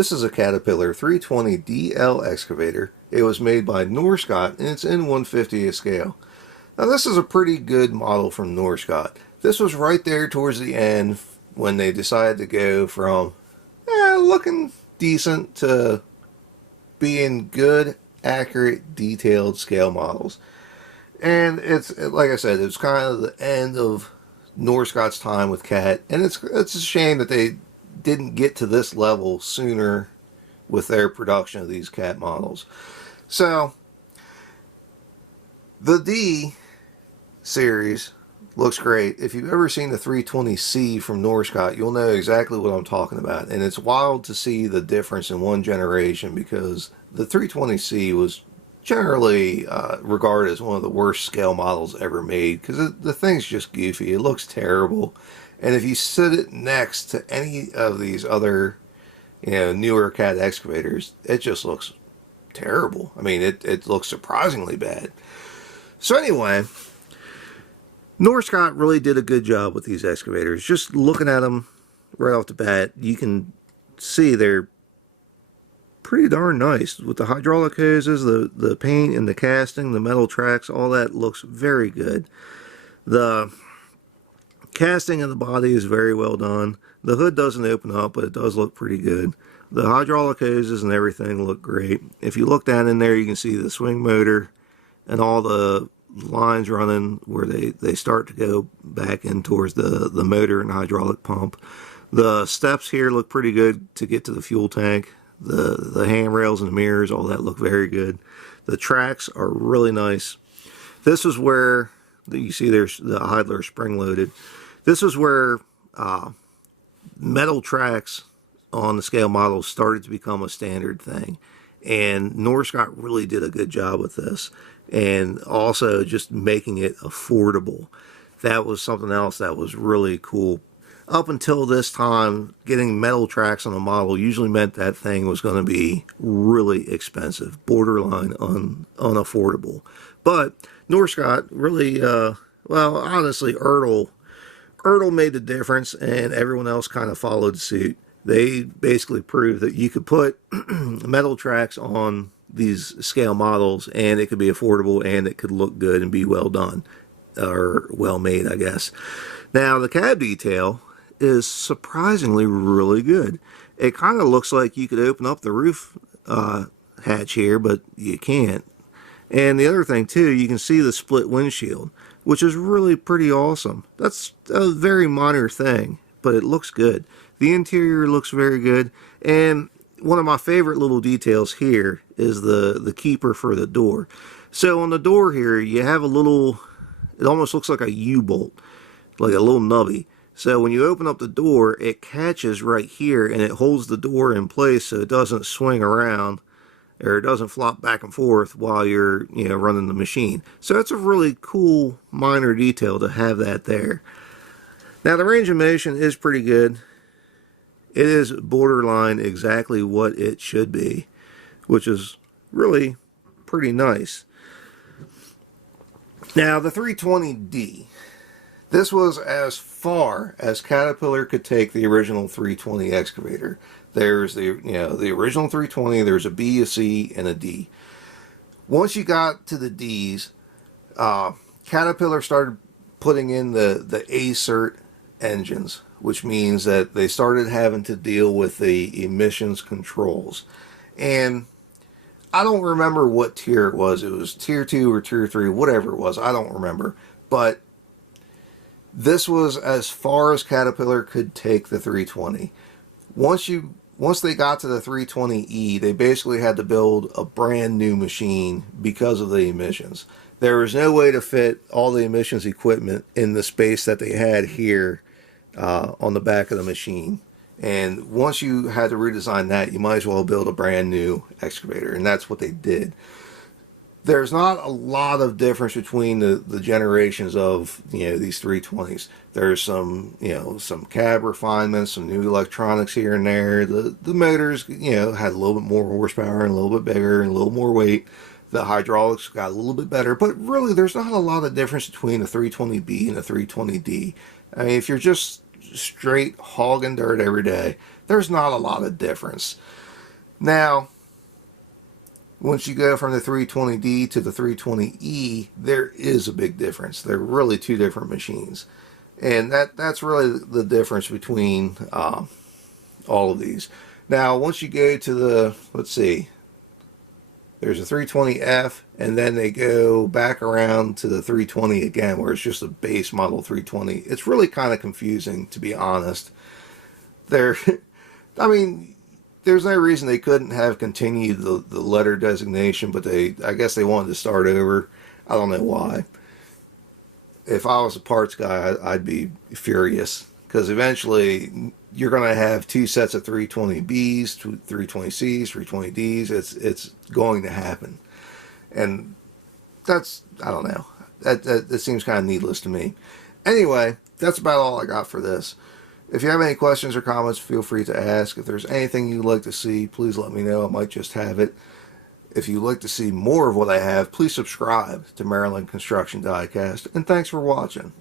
This is a Caterpillar 320DL excavator. It was made by Norscot and it's in 1/50th scale. Now this is a pretty good model from Norscot. This was right there towards the end when they decided to go from looking decent to being good, accurate, detailed scale models. And it's, like I said, it's kind of the end of Norscot's time with Cat, and it's a shame that they didn't get to this level sooner with their production of these Cat models. So the D series looks great. If you've ever seen the 320C from Norscot, you'll know exactly what I'm talking about. And it's wild to see the difference in one generation, because the 320C was generally regarded as one of the worst scale models ever made, because the thing's just goofy. It looks terrible. And if you sit it next to any of these other, newer Cat excavators, it just looks terrible. I mean, it looks surprisingly bad. So anyway, Norscot really did a good job with these excavators. Just looking at them right off the bat, you can see they're pretty darn nice. With the hydraulic hoses, the paint and the casting, the metal tracks, all that looks very good. The casting of the body is very well done. The hood doesn't open up, but it does look pretty good. The hydraulic hoses and everything look great. If you look down in there, you can see the swing motor and all the lines running where they start to go back in towards the motor and hydraulic pump. The steps here look pretty good to get to the fuel tank. The handrails and the mirrors, all that look very good. The tracks are really nice. This is where you see there's the idler spring loaded. This is where metal tracks on the scale models started to become a standard thing, and Norscot really did a good job with this, and also just making it affordable. That was something else that was really cool. Up until this time, getting metal tracks on a model usually meant that thing was going to be really expensive, borderline unaffordable. But Norscot really, well, honestly, Ertl made the difference, and everyone else kind of followed suit. They basically proved that you could put metal tracks on these scale models, and it could be affordable, and it could look good and be well done, or well made, I guess. Now, the cab detail is surprisingly really good. It kind of looks like you could open up the roof hatch here, but you can't. And the other thing too, you can see the split windshield, which is really pretty awesome. That's a very minor thing, but it looks good. The interior looks very good, and one of my favorite little details here is the keeper for the door. So on the door here, you have a little, it almost looks like a U-bolt, like a little nubby. So when you open up the door, it catches right here and it holds the door in place so it doesn't swing around, or it doesn't flop back and forth while you're running the machine. So it's a really cool minor detail to have that there. Now the range of motion is pretty good. It is borderline exactly what it should be, which is really pretty nice. Now the 320D. This was as far as Caterpillar could take the original 320 excavator. There's the original 320, there's a B, a C, and a D. Once you got to the Ds, Caterpillar started putting in the A-cert engines, which means that they started having to deal with the emissions controls. And I don't remember what tier it was. It was tier 2 or tier 3, whatever it was. I don't remember. But this was as far as Caterpillar could take the 320. Once they got to the 320E, they basically had to build a brand new machine because of the emissions. There was no way to fit all the emissions equipment in the space that they had here on the back of the machine. And once you had to redesign that, you might as well build a brand new excavator, and that's what they did. There's not a lot of difference between the generations of these 320s. There's some some cab refinements, some new electronics here and there. The motors had a little bit more horsepower and a little bit bigger and a little more weight. The hydraulics got a little bit better, but really there's not a lot of difference between the 320B and the 320D. I mean, if you're just straight hogging dirt every day, there's not a lot of difference. Now, once you go from the 320D to the 320E, there is a big difference. They're really two different machines. And that's really the difference between all of these. Now, once you go to the, let's see, there's a 320F, and then they go back around to the 320 again, where it's just a base model 320. It's really kind of confusing, to be honest. There, I mean, there's no reason they couldn't have continued the letter designation, but I guess they wanted to start over. I don't know why. If I was a parts guy, I'd be furious, because eventually you're going to have two sets of 320Bs, 320Cs, 320Ds. It's going to happen. And that's, I don't know. That seems kind of needless to me. Anyway, that's about all I got for this. If you have any questions or comments, feel free to ask. If there's anything you'd like to see, please let me know. I might just have it. If you'd like to see more of what I have, please subscribe to Maryland Construction Diecast. And thanks for watching.